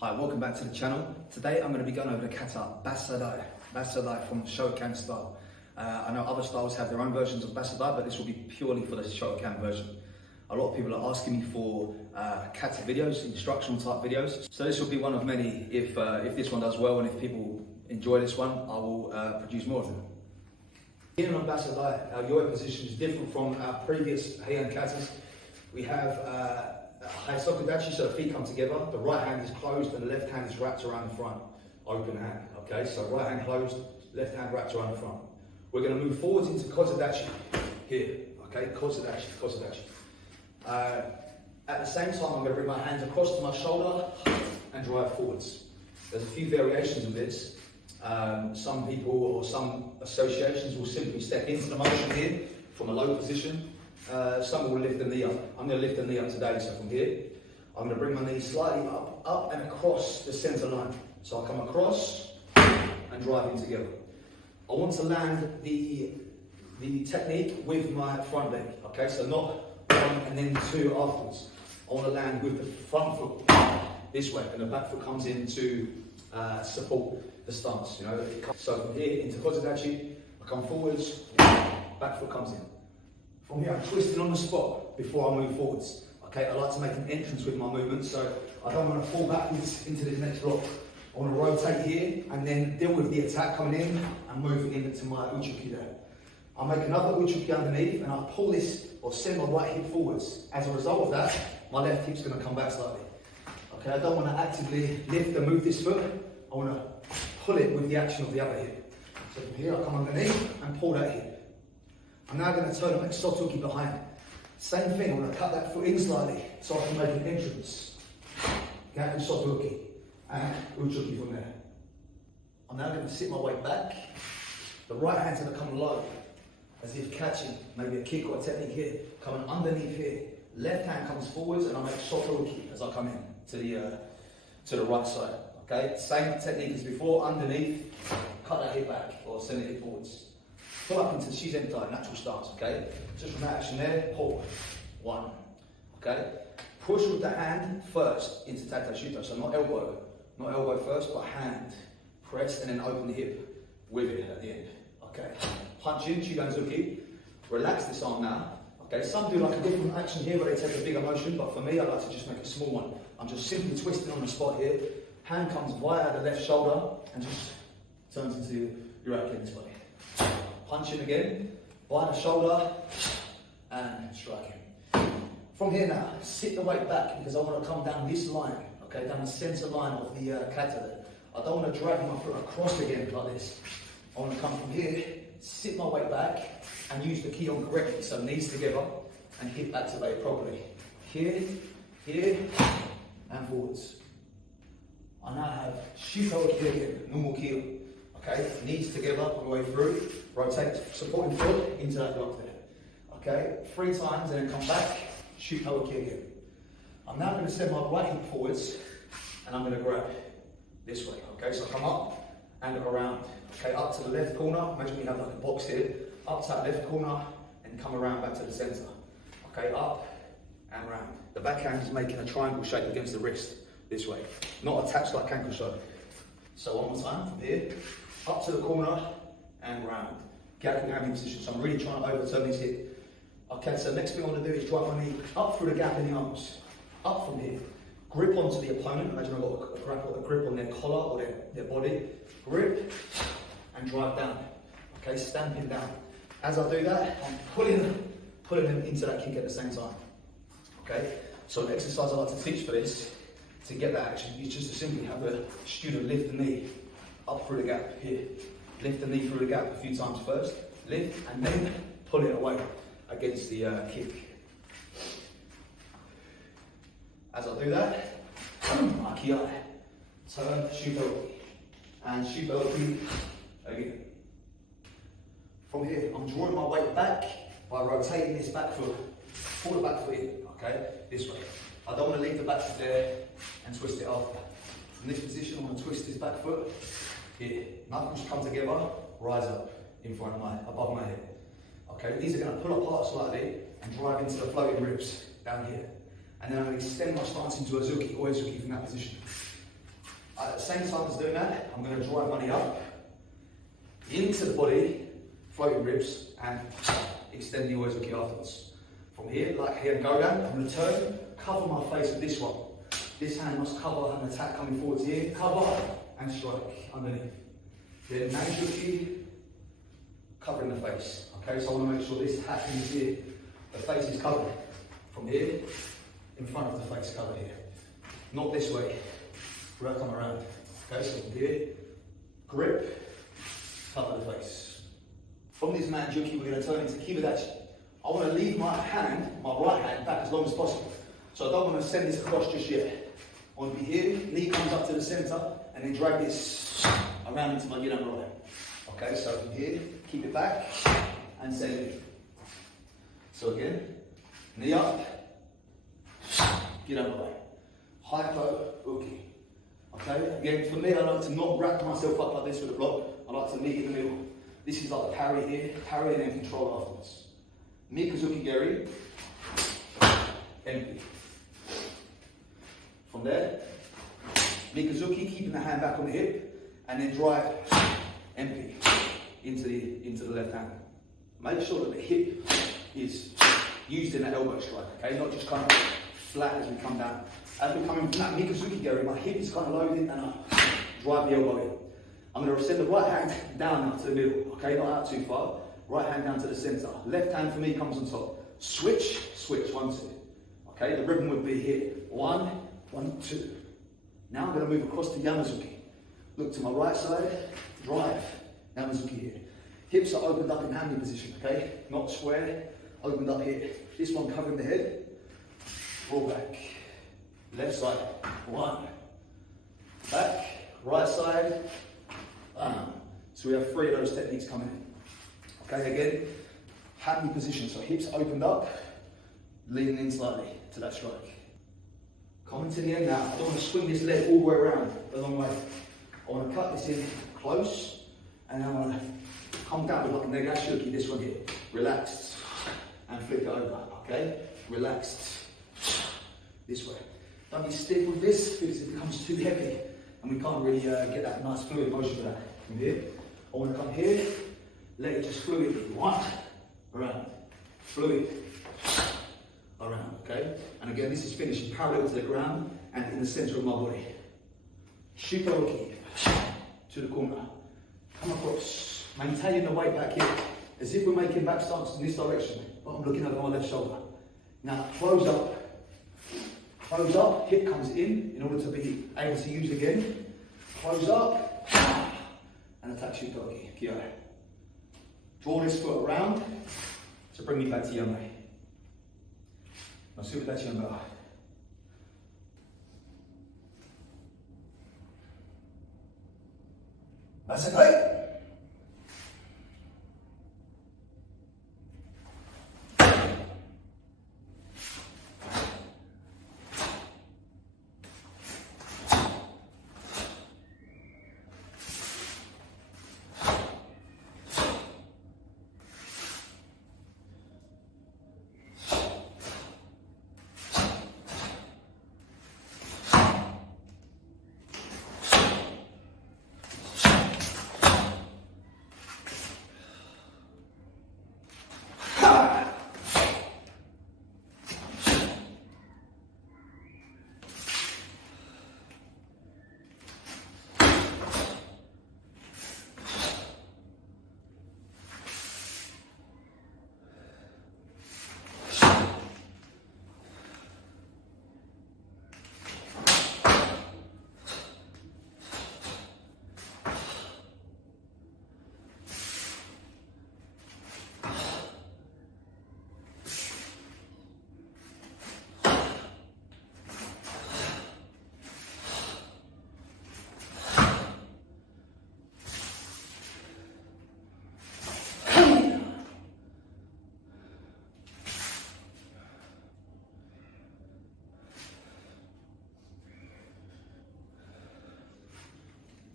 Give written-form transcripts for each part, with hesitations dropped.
Hi, welcome back to the channel. Today I'm going to be going over the Kata Bassai Dai. Bassai Dai from the Shotokan style. I know other styles have their own versions of Bassai Dai, but this will be purely for the Shotokan version. A lot of people are asking me for Kata videos, instructional type videos. So this will be one of many. If this one does well and if people enjoy this one, I will produce more of them. Here on Bassai Dai, our yoga position is different from our previous Heian Katas. We have Haisokudachi, so the feet come together, the right hand is closed and the left hand is wrapped around the front, open hand, okay? So right hand closed, left hand wrapped around the front. We're going to move forwards into Kozudachi here, okay? Kozudachi. At the same time, I'm going to bring my hands across to my shoulder and drive forwards. There's a few variations of this. Some people or some associations will simply step into the motion here from a low position. Some will lift the knee up. I'm going to lift the knee up today, so from here, I'm going to bring my knee slightly up and across the centre line. So I come across and drive in together. I want to land the technique with my front leg, okay? So not one and then two afterwards. I want to land with the front foot this way, and the back foot comes in to support the stance, you know? So from here into Kozudachi, I come forwards, back foot comes in. From here, I'm twisting on the spot before I move forwards. Okay, I like to make an entrance with my movement, so I don't want to fall backwards into the next block. I want to rotate here and then deal with the attack coming in and moving into my uchuki there. I'll make another uchuki underneath and I'll pull this or send my right hip forwards. As a result of that, my left hip's going to come back slightly. Okay, I don't want to actively lift and move this foot. I want to pull it with the action of the other hip. So from here, I come underneath and pull that hip. I'm now going to turn and make sotoki behind. Same thing, I'm going to cut that foot in slightly so I can make an entrance. Okay, and sotoki. And uchuki from there. I'm now going to sit my weight back. The right hand's going to come low, as if catching maybe a kick or a technique here. Coming underneath here. Left hand comes forwards and I make sotoki as I come in to the right side. Okay, same technique as before, underneath, cut that hip back or send it forwards. Pull up into Shizen Tai, natural stance, okay? Just from that action there, pull. One, okay? Push with the hand first into Tatai Shito, so not elbow first, but hand. Press and then open the hip with it at the end, okay? Punch in, Chiganzuki. Relax this arm now, okay? Some do like a different action here where they take a bigger motion, but for me, I like to just make a small one. I'm just simply twisting on the spot here. Hand comes via the left shoulder and just turns into your Uraken this way. Punch in again, by the shoulder, and strike in. From here now, sit the weight back because I want to come down this line, okay, down the centre line of the kata there. I don't want to drag my foot across again like this. I want to come from here, sit my weight back, and use the key on correctly, so knees together, and hip activated properly. Here, and forwards. I now have Shuto again, normal keel. Okay, knees together all the way through, rotate supporting foot into that block there. Okay, 3 times and then come back, shoot Hawaki again. I'm now going to send my right hip forwards and I'm going to grab this way. Okay, so come up and around. Okay, up to the left corner, imagine we have like a box here, up to that left corner and come around back to the centre. Okay, up and round. The backhand is making a triangle shape against the wrist this way, not attached like Kankusho. So one more time, from here, up to the corner and round. Gap hand in position, so I'm really trying to overturn this hip. Okay, so next thing I want to do is drive my knee up through the gap in the arms. Up from here. Grip onto the opponent. Imagine I've got a grip on their collar or their body. Grip and drive down. Okay, stamping down. As I do that, I'm pulling them into that kick at the same time. Okay, so an exercise I like to teach for this, to get that action, is just to simply have a student lift the knee up through the gap here. Lift the knee through the gap a few times first, lift, and then pull it away against the kick. As I do that, Akiai, turn, Shuto, and Shuto again. From here, I'm drawing my weight back by rotating this back foot, pull the back foot in, okay, this way. I don't want to leave the back foot there and twist it after. From this position, I want to twist this back foot here. Knuckles come together, rise up in front of above my head. Okay, these are going to pull apart slightly and drive into the floating ribs down here. And then I'm going to extend my stance into a zuki or a zuki from that position. At the same time as doing that, I'm going to drive my knee up into the body, floating ribs, and extend the Oizuki afterwards. From here, like here, go down, I'm going to turn, cover my face with this one. This hand must cover an attack coming forwards here, cover and strike underneath. Then Nanjuki, covering the face. Okay, so I want to make sure this happens here. The face is covered. From here, in front of the face, covered here. Not this way, where I come around. Okay, so from here, grip, cover the face. From this Manjuki, we're going to turn into Kibidachi. I want to leave my hand, my right hand, back as long as possible. So I don't want to send this across just yet. I want to be here, knee comes up to the centre, and then drag this around into my Yin right. Okay, so from here, keep it back, and send it. So again, knee up, get out of the way. Hypo, uki. Okay, again, for me, I like to not wrap myself up like this with a block. I like to meet in the middle. This is like a parry here, parry and then control afterwards. Mikazuki Geri, empty. From there, Mikazuki, keeping the hand back on the hip, and then drive, empty, into the left hand. Make sure that the hip is used in that elbow strike, okay? Not just kind of flat as we come down. As we're coming from that Mikazuki Geri, my hip is kind of loaded and I drive the elbow in. I'm going to send the right hand down now to the middle, okay? Not out too far. Right hand down to the centre. Left hand for me comes on top. Switch, switch, 1, 2. Okay, the rhythm would be here. 1, 1, 2. Now I'm going to move across to Yamazuki. Look to my right side, drive, Yamazuki here. Hips are opened up in handling position, okay? Not square, opened up here. This one covering the head, roll back. Left side, 1. Back, right side, So we have 3 of those techniques coming in. Okay, again, handling position. So hips opened up, leaning in slightly to that strike. Coming to the end now. I don't want to swing this leg all the way around the long way. I want to cut this in close, and I want to come down with like a negashuki, this one here. Relaxed, and flip it over, okay? Relaxed, this way. Don't be stiff with this, because it becomes too heavy, and we can't really get that nice fluid motion for that. From here, I want to come here, let it just fluid, 1, around, fluid, around, okay? And again, this is finishing parallel to the ground and in the center of my body. Shikaroki, to the corner, come across, maintaining the weight back here, as if we're making back stance in this direction, but I'm looking over my left shoulder. Now, close up, hip comes in order to be able to use again. Close up, and attack Shikaroki, Kyo. Draw this foot around to bring me back to Yame. Now, super dachi yamba. Bassai Dai.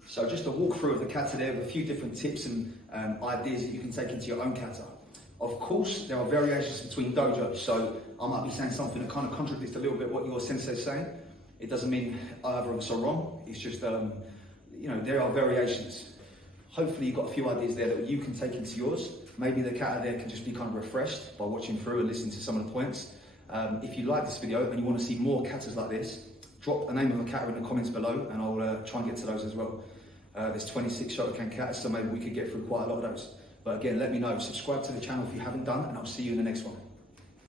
So just a walkthrough of the kata there with a few different tips and ideas that you can take into your own kata. Of course, there are variations between dojos, so I might be saying something that kind of contradicts a little bit what your sensei is saying. It doesn't mean either of us are wrong. It's just, you know, there are variations. Hopefully you've got a few ideas there that you can take into yours. Maybe the Kata there can just be kind of refreshed by watching through and listening to some of the points. If you like this video and you want to see more katas like this, drop the name of a kata in the comments below and I'll try and get to those as well. There's 26 Shotokan katas, so maybe we could get through quite a lot of those. But again, let me know. Subscribe to the channel if you haven't done, and I'll see you in the next one.